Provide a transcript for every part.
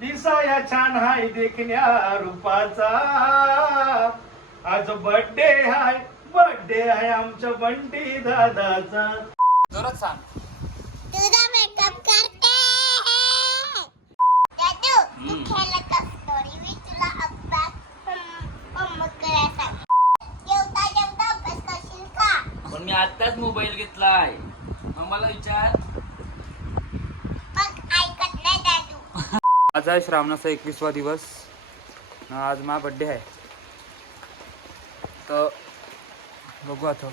दिसाया छान हाय देखण्या रूपाचा. आज बर्थडे हाय बर्थडे आहे आमच्या बंटी दादाचा. जोरात सांग. तुझा मेकअप करते. दादू तू खेळत असतो रे मी तुला अभ्यास होमवर्क करायला सांग जेवता जेवता अभ्यास करशील का? पण मी आत्ताच मोबाईल घेतलाय. मग मला विचार मग ऐकत नाही दादू आज आहे श्रावणाचा एकवीसवा दिवस आज मा बड्डे आहे तर बघू आता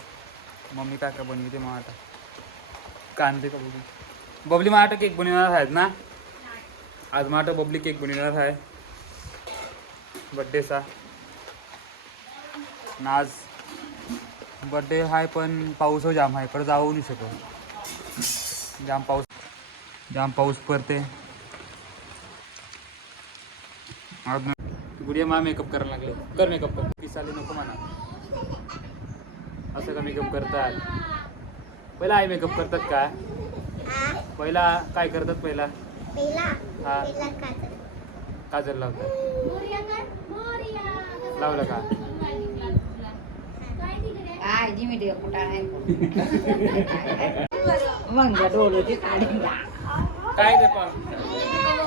मम्मी काय काय बनवते मग आता कांदे का बघू बबली मग आता केक बनवणार आहेत ना? आज मग आता बबली केक बनवणार आहे बड्डेचा आज बड्डे आहे पण पाऊस हो जाम आहे पण जाऊ नाही शकत जाम पाऊस जाम पाऊस पडते। आज गुडिया मा मेकअप करायला लागले. कर मेकअप कर पिसाले नको म्हणा. असं का मेकअप करतात? पहिला आई मेकअप करतात का? पहिला काय करतात पहिला? पहिला हा. काजल लावतात. लावलं का. काय ते पण?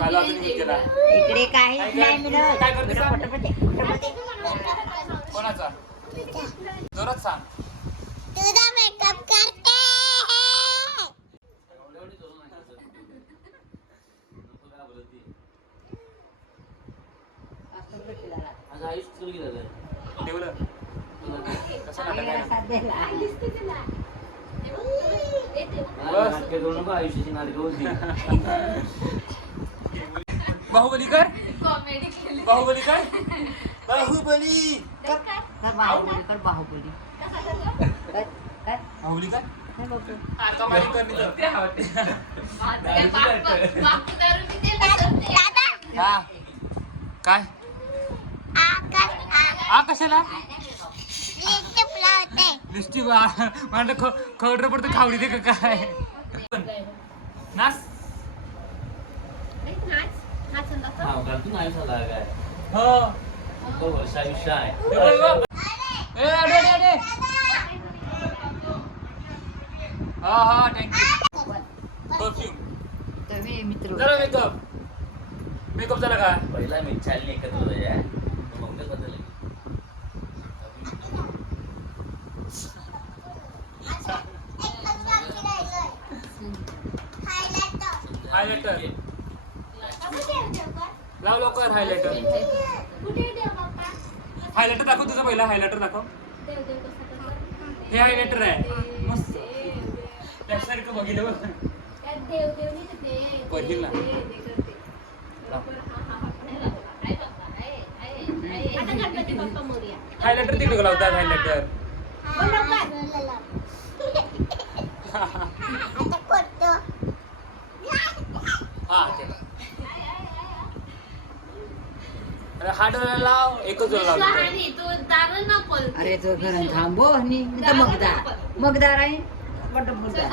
मी केला. इकडे काहीच काय नाही कर- मिळत काय करते? सांग? पटापट आहे, पटापट आहे. कोणाचा? जोरात सांग. तुझा मेकअप करते. माझं आयुष्य केलं ठेवलं. कसं नाटक आहे? बस. नाटकं करू नको आयुष्याची नाटकं होती. बाहुबली! कर बाहुबली. काय बाहुबली कर बाहुबली कर बाहुबली कर, कर. बाहुबली काय? कर हा. काय? कशाला? लिस्टी म्हणलं खवडर पडतं खावडी दे का काय? नाच हा घालतून हो. वर्ष आयुष्य आहे. हा हा थँक्यू परफ्यूम मित्र. जरा मेकअप मेकअप झाला का? पहिला मी चालली एकत्र होत्या मग बदल हायलाइटर लाव लवकर हायलायटर हायलायटर दाखव तुझं पहिला हायलायटर दाखव. हे हायलायटर आहे. मस्त. त्यासारखं बघितलं बघ. ना हायलायटर तिकडे लावतात हायलायटर हा हा डोळा लाव एकच डोळा लावतो. अरे तो घर थांबो आणि इथं मगदार मगदार आहे बड्ड मगदार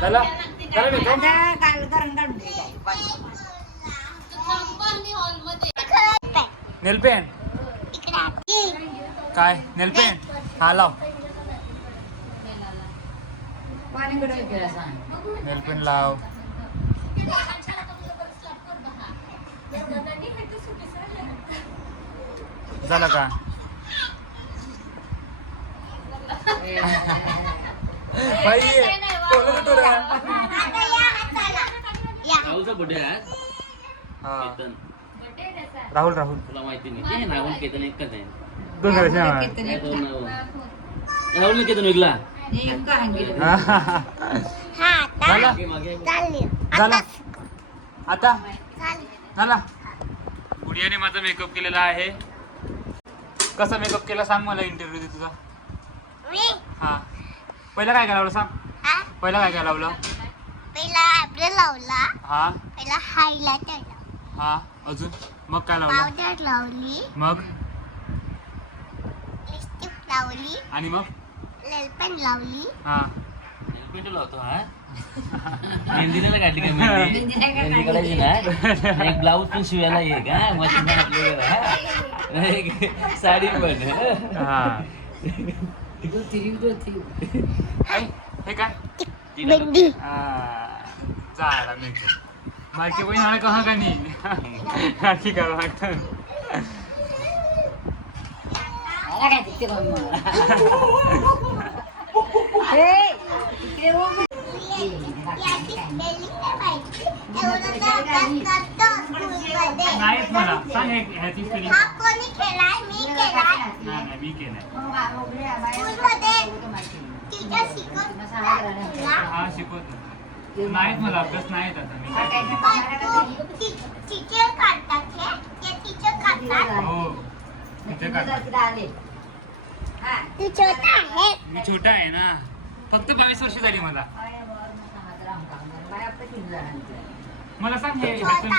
चला. चला मेकअप आता काल गरम काढून दे. Nail paint. काय? Nail paint? हा लाव. पाणी कुठे केलं सांग? नेल पेंट लाव. झालं का? बाई? राहुलचा बर्थडे हा. केतन. राहुल राहुल. तुला माहिती नाही. ते राहुल केतन एकच आहे. दोन करायचे ना दोन नाव राहुल केतन वेगळा हा, हा, हा. हा आता झाला? मागे मागे चालली. झाला? आता? चालली. झाला? गुडियाने माझा मेकअप केलेला आहे. कसा मेकअप केला सांग मला इंटरव्ह्यू दे तुझा. मी? हा. पहिला काय काय लावलं सांग? हा? पहिला काय काय लावलं पहिला आयब्रो लावला. हा. पहिला हायलाइटर लावला हा. अजून? मग काय लावलं? पावडर लावली. मग? लिपस्टिक लावली. आणि मग? नेलपेंट लावली. हा. लावतो हा? मेहंदी नाही काढली का मेहंदी? मेहंदी काढायची ना? एक ब्लाऊज पण शिवायला ये का? मशीन हा? साडी पण. हा. हे काय? जायला मिळते हा. कहा का नाही? करा लागतं नाहीच मला सांग हे- ह्याची हा नाही नाही मी हा शिकवत नाहीत मला अभ्यास नाहीत आता मी काय करू? हो इथे तू छोटा आहे मी छोटा आहे ना फक्त बावीस वर्ष झाली मला मला सांग हे ह्यातून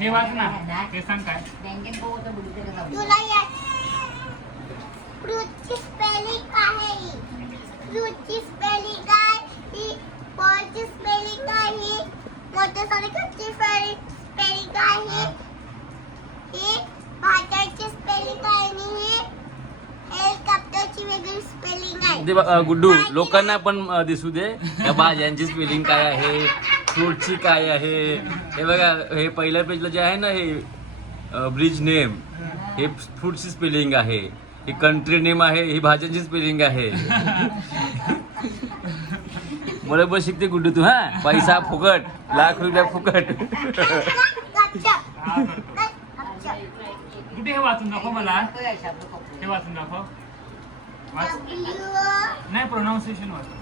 हे वाच ना हे सांग काय. बँकेत पोहोचतो बुडीचं का जाऊ तुला या. फ्रूटची स्पेलिंग काय आहे. ही? फ्रूटची स्पेलिंग काय ही बॉलची स्पेलिंग काय ही मोठ्या सॉलिकची स्पेलिंग काय ही. ही भाज्याची स्पेलिंग काय आणि ही हेलिकॉप्टरची वेगळी स्पेलिंग आहे. ते बघ, गुड्डू लोकांना पण अ, दिसू दे. या भाज्यांची स्पेलिंग काय आहे. फ्रूटची काय आहे? हे बघा हे पहिल्या पेजला जे आहे ना हे ब्रिज नेम हे फ्रूटची स्पेलिंग आहे. हे कंट्री नेम आहे ही भाज्यांची स्पेलिंग आहे. बरोबर शिकते गुड्डू तू हा? पैसा फुकट लाख रुपया फुकट. हा. कुठे हे वाचून दाखव मला. काय शब्द कपडे हे वाचून दाखव. नाही प्रोनाऊन्सिएशन वाच. आ,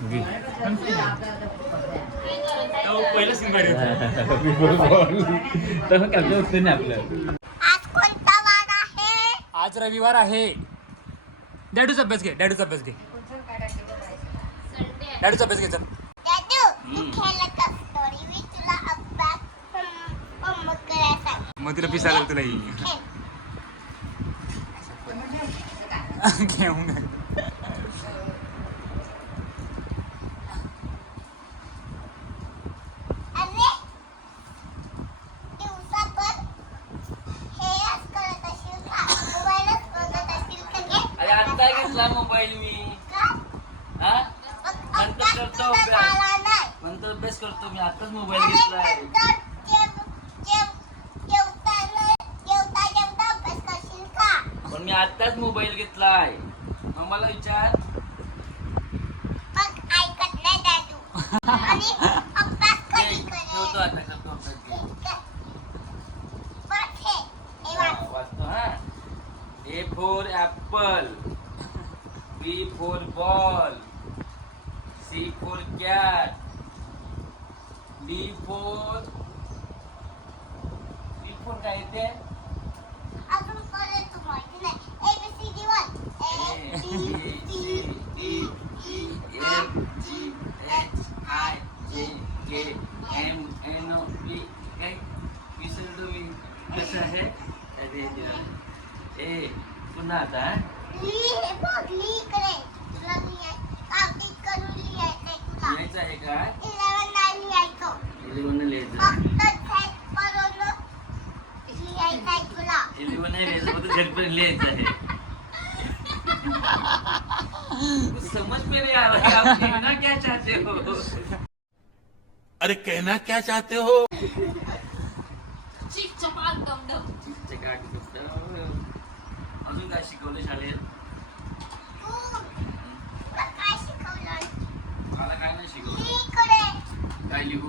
आपलं आज कोणता वार आहे आज रविवार आहे. डॅडूचा अभ्यास घे डॅडूचा अभ्यास घे. डॅडूचा अभ्यास घे चल. दादू तू खेळत असतो रे. मी तुला अभ्यास होम- होमवर्क करायला सांग. मग तिला पिसा लागेल तुला ही खेळ. घेऊन घे. अरे दिवसाभर हेच करत असशील का मोबाईलच बघत असशील का घे. अरे आता घेतला मोबाईल मी का? हा मग नंतर अभ्यास करतो तुझा अभ्यास. झाला नाही. नंतर अभ्यास करतो मी आताच मोबाईल अरे घेतलाय नंतर जेव- जेव- जेवताना- जेवता जेवता अभ्यास करशील का? पण मी आताच मोबाईल घेतलाय मग मला विचार मग ऐकत नाही दादू. आणि अभ्यास हे, कधी ठेवतो करेल? आता करतो अभ्यास घे. बघ हे. हे वाच. वाचतो हा A for apple B for ball C for cat D for D for काय येते अजून पर्यंत तू माहिती नाही. ABCD वर. A, B, C, D, E, F G H I J K M N O P काय विसरलो मी कसं आहे अरे देवा. ए पुन्हा आता हा? लिही हे बघ, लिही इकडे. तुला लिहाय- कागदी करून लिहायचंय तुला. लिहायचं आहे काय Eleven नाही लिहायचं. इलेवन लिहायचं फक्त set करून लिहायचंय तुला. इलेवन नाही लिहायचं फक्त झेड पण लिहायचं आहे समझ में नहीं आ रहा है आप कहना क्या चाहते हो अरे कहना क्या चाहते हो चिकचे काय अजून काय शिकवलं शाळेत तू तुला काय शिकवलं? मला काय नाही शिकवलं. काय लिहू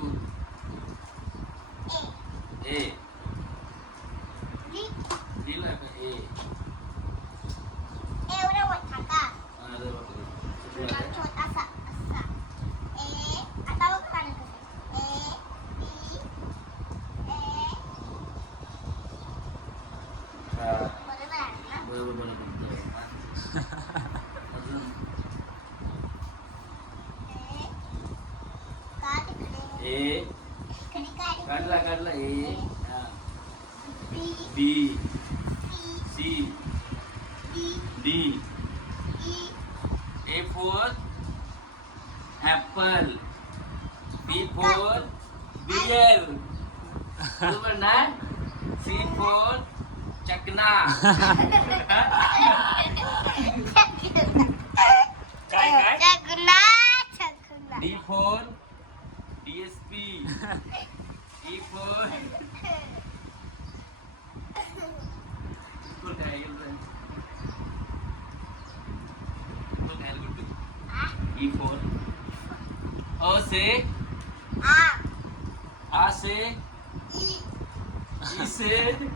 काय काय D for DSP E for कुठं गेलं? कुठं काय ई फोर अ से? आ। आ से? ई। ई से?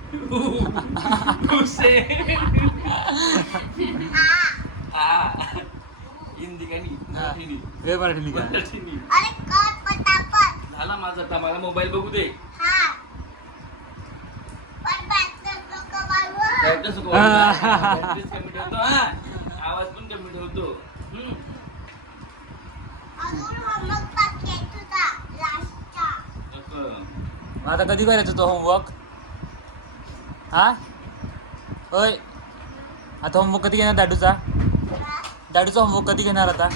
हिंदी का नाही. मराठी वे मराठी झाला माझा आता. मला मोबाईल बघू दे. हा. हा. आवाज पण कमी ठेवतो. आता कधी करायचं तो होमवर्क हा? होय आता होमवर्क कधी घेणार दाडूचा? दाडूचा होमवर्क कधी घेणार आता?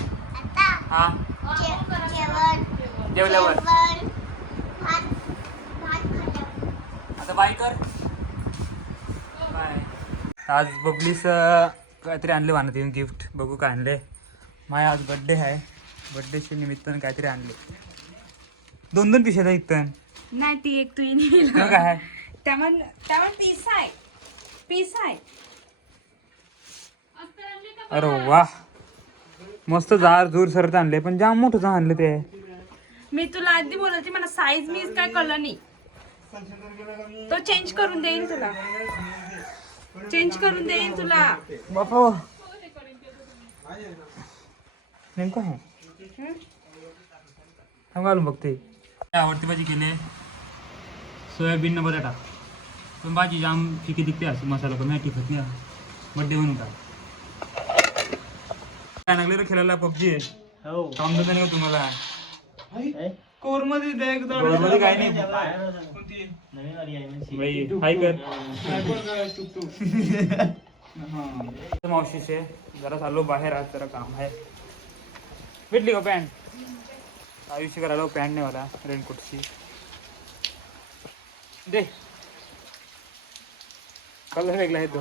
हा? जेवल्यावर. आता बाय कर. बाय. आज बबलीस काहीतरी आणले वाहनात येऊन गिफ्ट बघू काय आणले. माझ्या आज बड्डे आहे. बड्डेच्या निमित्तानं काहीतरी आणले. दोन दोन पिशव्या इथं. नाही ती एक तू नेल. काय? आहे त्यामन त्यामन पीस आहे. पीस आहे. अरे वा. मस्त जार दूर सरत आणले. पण जाम मोठं आणलं ते. मी तुला आधी बोलायची मला साईज मीच काय कळलं नाही. तो चेंज करून देईन तुला. चेंज करून देईन तुला. बापा नेमकं आहे. थांब घालून बघते. आवडती भाजी केली सोयाबीन न बटाटा. पण भाजी जाम फिकी दिखते असं मसाला कमी टिकत नाही. बड्डे म्हणून का? काय लागले रे खेळायला? पबजी आहे. काम धंदा नाही का तुम्हाला? कोरमध्ये द्या एक दोन. मध्ये काय नाही. कोणती? बाई हाय कर. मावशीचे जरा चाललो बाहेर आज जरा काम आहे. भेटली का पॅन्ट आयुष्य करायला पॅन्ट नाही मला रेनकोटची. दे. कलर वेगळा आहे तो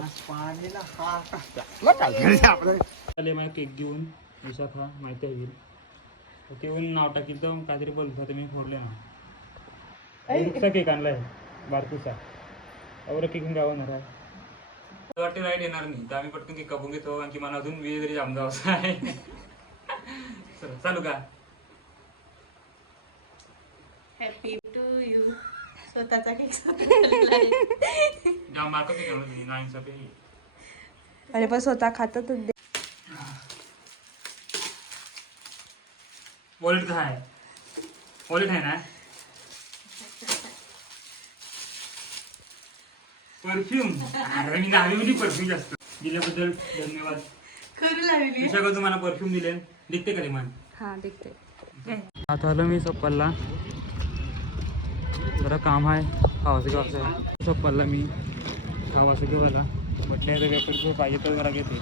चालेल मला केक घेऊन. विशा खा माहिती आहे होईल ते येऊन नाव टाकील तर काहीतरी बोलत होतं मी फोडले ना. नुकसा केक आणलाय. बारकुसा. और केक गावणार आहे? वाटते राईट येणार नाही. तर आम्ही पटकन केक कापून घेतो आणि मला अजून वेळ तरी जाम जावं आहे. चला, चालू का? हॅपी टू यू स्वतःचा केक जाम मार्क अरे पण स्वतः खात दे. वॉलेट का आहे. वॉलेट आहे ना? परफ्यूम. अरे मी होती परफ्यूम जास्त. दिल्याबद्दल धन्यवाद. करू लागली विशाखा तुम्हाला परफ्यूम दिले? दिखते का मान हा देखते. आता आलो मी सोप्पलला जरा काम आहे. खावासे गावचं सोप्पलला मी. खावासे घेवायला. म्हटलं तर वेफर पाहिजे तर जरा घेते.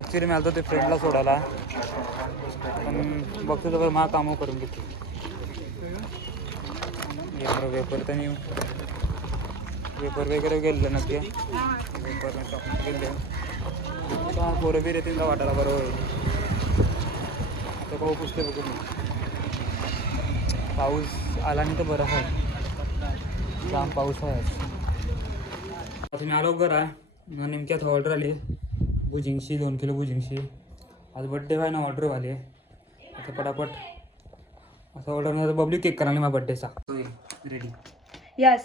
ॲक्च्युली मी आलो ते फ्रेंडला सोडायला. पण बघतो तर मा कामं करून घेते. एवढं वेपर तर मी वेफर वगैरे गेलेलं ना ते वेपर शॉपिंग गेले. पोरं बी येतील का वाटायला बरोबर होईल. आता पाऊ पुसते बघून पाऊस आला नाही तर बरं आहे. जाम पाऊस आहे. आज. आता मी आलो घरा. नेमक्यात ऑर्डर आली. भुजिंगशी दोन किलो भुजिंगशी. आज बड्डे आहे ना ऑर्डर आली आहे. आता पटापट. असं ऑर्डर नाही बबली केक करायला माझ्या बड्डेचा रेडी यस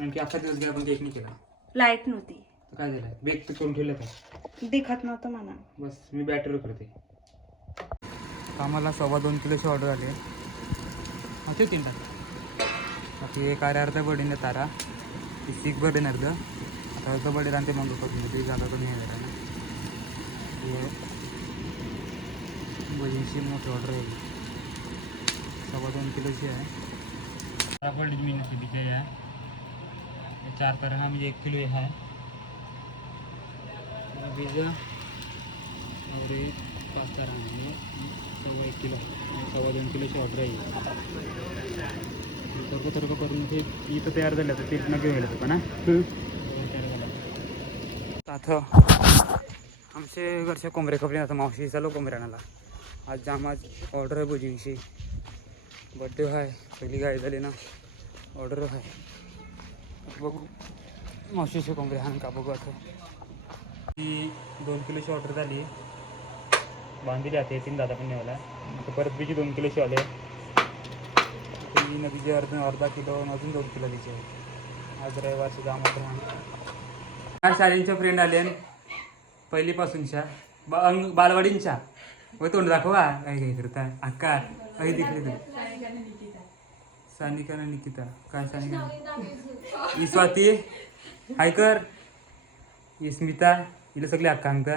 आणखी अख्खा दिवस गेला पण केक नाही केला. लाइट नव्हती. काय झालं बेक तर करून ठेवलं का दिखत नव्हतं मला बस मी बॅटर करते आम्हाला सव्वा दोन किलोची ऑर्डर आली आहे. हा ते तीन टाका बाकी एक आरे अर्धा बडीने तारा ती सीख बडीन अर्ध. आता अर्ध बडीन आणि ते मग करून ती जागा करून हे जरा ना. बडींची मोठी ऑर्डर आहे. सव्वा दोन किलोची आहे. राफळ मी नसिबीची आहे. चार तर हा म्हणजे एक किलो हे आहे बीज और पाच तारा म्हणजे सव्वा एक किलो. सव्वा दोन किलोची ऑर्डर आहे. थोडकं थोडकं करून ते इथं तयार झालं तर ते घेऊन गेलं पण आता आमचे घरचे कोंबरे खपले आता मावशी चालू कोंबऱ्यानाला आज जाम आज ऑर्डर आहे भुजीविषयी. बड्डे आहे पहिली गाय झाली ना ऑर्डर आहे. बघू मावशीचे कोंबडे हान का बघू आता. ती दोन किलोची ऑर्डर झाली. बांधलेली आता तीन दादा पण नेवला आता परत बीजी दोन किलोची आले मी नदीचे अर्ध अर्धा किलो अजून दोन किलो तिचे आज रविवारची जाम ऑर्डर शाळेंच्या फ्रेंड आले पहिलीपासूनच्या बा अंग बालवाडींच्या व तोंड दाखवा काय काय करता अक्का काही तिकडे तू सानिका ना निकिता काय सानिका ही स्वाती हायकर ही स्मिता हिला सगळी अक्का अंका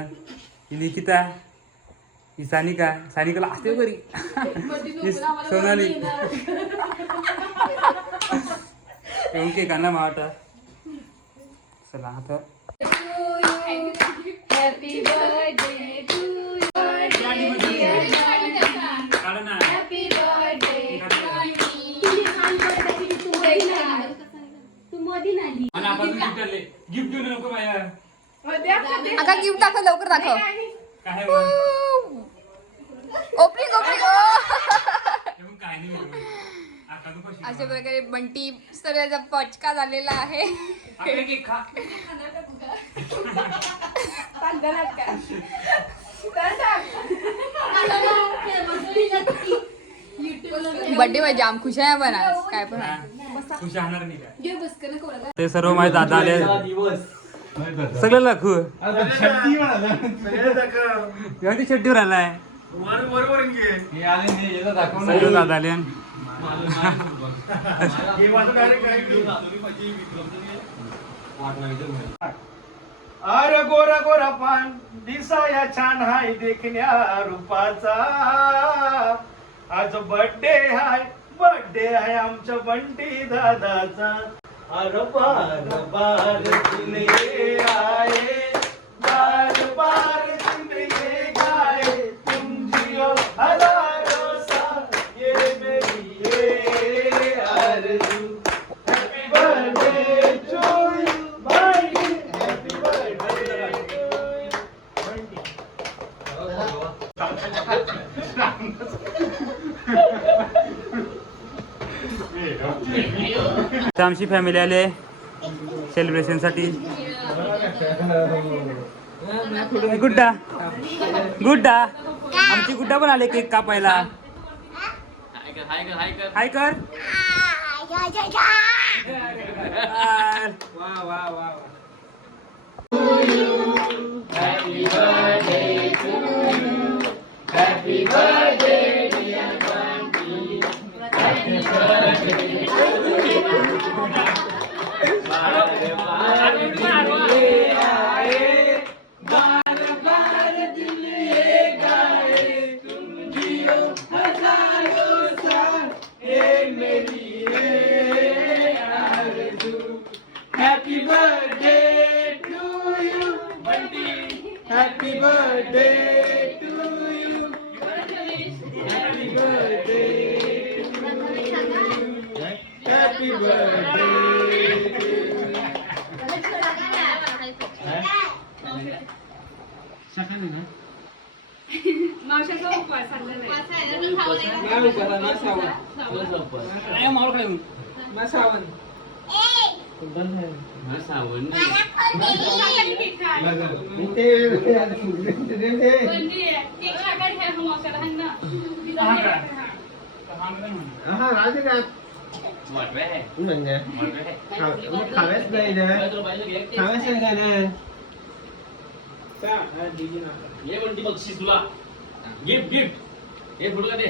ही निकिता ही सानिका सानिकाला असते बरी ही सोनाली. येऊन के काना मावाटा चला आता. गिफ्ट देऊ नको आता गिफ्ट दाखव लवकर दाखव. काय ओपनिंग ओपनिंग अशा प्रकारे बंटी सर्वांचा पचका झालेला आहे. आपले केक खा बर्थडे मध्ये जाम खुश आहे पण आज. काय पण आहे. खुश राहणार नाही काय ते सर्व माझे दादा आले. सगळं लाखू ती शेट्टीवर आलाय सगळं दादा आले अरे गोरा गोरा पान दिसाया छान हाय देखण्या रूपाचा. आज बर्थडे हाय बर्थडे हाय आमच्या बंटी दादाचा. हर बार बार दिन आए बार बार आमची फॅमिली आले सेलिब्रेशनसाठी गुड्डा. गुड्डा. आमची गुड्डा पण आले केक कापायला. हाय कर. हाय कर. हाय हाण ना. तिचा केक खा. वाटवे आहे म्हणजे वाटवे आहे खावेच नाही ना काय तुला पाहिजे केक? खावेच नाही ना ये म्हणते बक्षीस तुला. गिफ्ट गिफ्ट हे फुटका दे.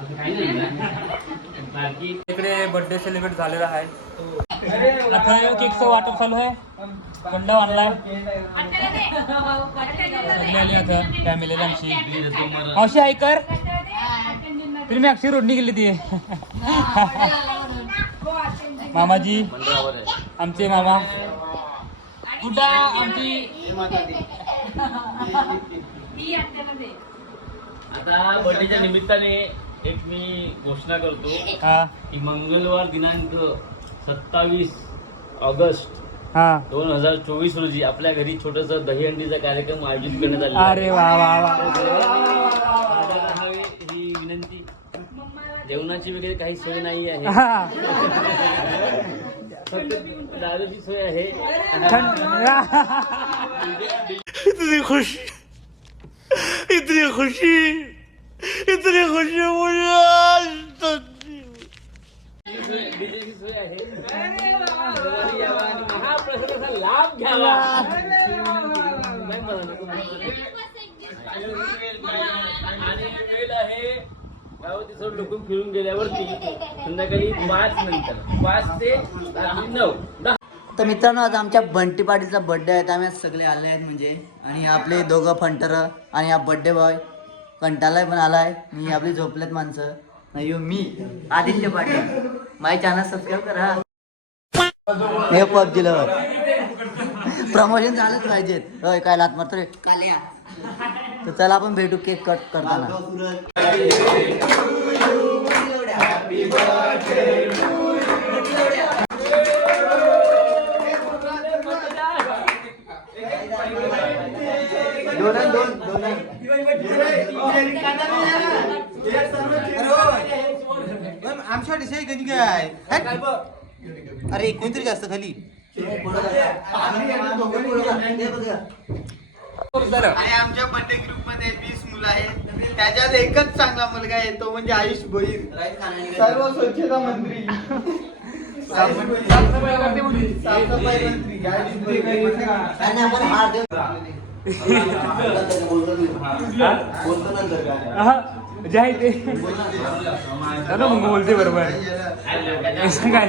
असं काही नाही ना बाकी इकडे बर्थडे सेलिब्रेट झालेला आहे. आता केकचं वाटप चालू आहे. कंडा आणलाय आता फॅमिलीला आमची. मावशी हाय कर. तरी मी अक्षर रोडनी गेली ती. मामाजी आहे. आमचे मामा. कुठं आमची आता बर्थडेच्या निमित्ताने एक मी घोषणा करतो हा. की मंगळवार दिनांक सत्तावीस ऑगस्ट हा. दोन हजार चोवीस रोजी आपल्या घरी छोटस दहीहंडीचा कार्यक्रम आयोजित करण्यात आहे. अरे वा वा. ही विनंती. जेवणाची वगैरे काही सोय नाही आहे. हा. दारूची सोय आहे इतनी खुशी इतनी खुशी इतनी खुशी मुझे आज तक महाप्रसादाचा लाभ घ्यावा आणि वेळ आहे गावात सर्व डोकून फिरून गेल्यावरती संध्याकाळी पाच नंतर पाच ते रात्री नऊ दहा. तर मित्रांनो आज आमच्या बंटी पाटीलचा बड्डे आहे तर आम्ही आज सगळे आले आहेत म्हणजे. आणि आपले दोघं फंटर आणि हा बड्डे बॉय कंटालाय पण आलाय. मी आपली झोपलेत माणसं. नाही ह्यो मी आदित्य पाटील. माझे चॅनल सबस्क्राईब करा. हे पबजी लवर प्रमोशन झालंच पाहिजेत. होय काय लात मारतो रे? काल्या. तर चला आपण भेटू केक कट करताना. आमच्या डिसाई कधी काय अरे कोणतरी जास्त खाली. आणि आमच्या बर्थडे ग्रुपमध्ये वीस मुलं आहेत. त्याच्यात एकच चांगला मुलगा आहे तो म्हणजे आयुष भोईर. सर्व स्वच्छता मंत्री. साफसफाई मंत्री. आयुष भोईर. आणि आपण हार देऊ. बोलतो नंतर काय? जे आहे ते चला मग बोलते बरोबर. असं काय?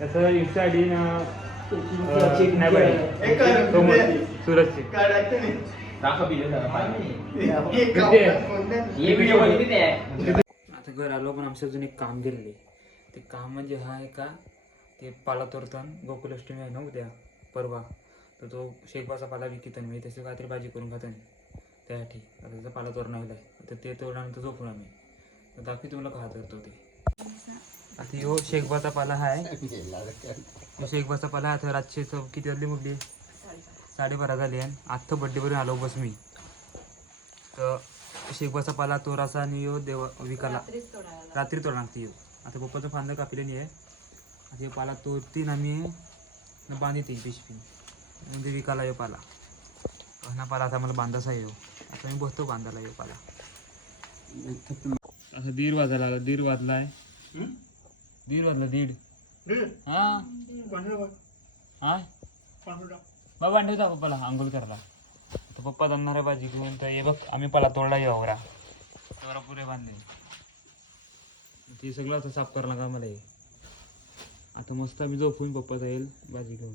कर. समोर, सूरजची आता घर आलो पण आमचं अजून एक काम गेलेले ते काम म्हणजे हा आहे का ते पाला तोरतान गोकुलाष्टमी आहे ना उद्या परवा. तर तो शेकबाचा पाला विकितन मी त्याची काहीतरी भाजी करून खातो त्यासाठी. आता त्याचा पाला तोरण आहे तर ते तोरणानंतर झोपून आम्ही. दाखवी तुम्हाला का करतो ते. आता ह्यो शेकबाचा पाला आहे ह्यो पाला आहे आता रातचे किती वाजली मुली साडेबारा झाली आहे आत्ता बड्डेवरून आलो बस मी. तर शेकबाचा पाला तोराचा आणि यो देवा विकाला. रात्री तोडणार ती यो. आता पप्पाचं फांदा कापले नाही आहे. आता हे पाला तोडतीन आम्ही न बांधते पिशवी. म्हणजे विकाला यो पाला. हा पाला आता मला बांधाचा येऊ आता मी बसतो बांधायला येऊ पाला. आता दीड वाजायला दीड वाजलाय. दीड वाजला दीड. हा. हा? बाबा आणतो होता पप्पाला? आंघोळ करायला. तर पप्पा जाणार आहे भाजी घेऊन तर हे बघ आम्ही पाला तोडला येवरा तोरा पुरे बांधले. ते सगळं आता साफ करायला का मला हे. आता मस्त आम्ही झोपून पप्पा जाईल भाजी घेऊन.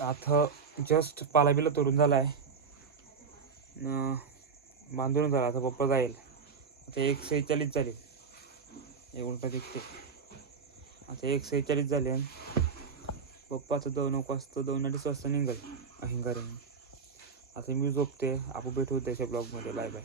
आता जस्ट पाला बिला तोडून झाला आहे न बांधून झाला. आता पप्पा जाईल. आता एक सेहेचाळीस झाले. हे उलटा दिसते आता एक सेहेचाळीस झाले पप्पाचं दोन एक वाजता दोन अडीच वाजता निघाल. अहिंगारे आता मी झोपते. आपण भेटू त्याच्या ब्लॉगमध्ये बाय बाय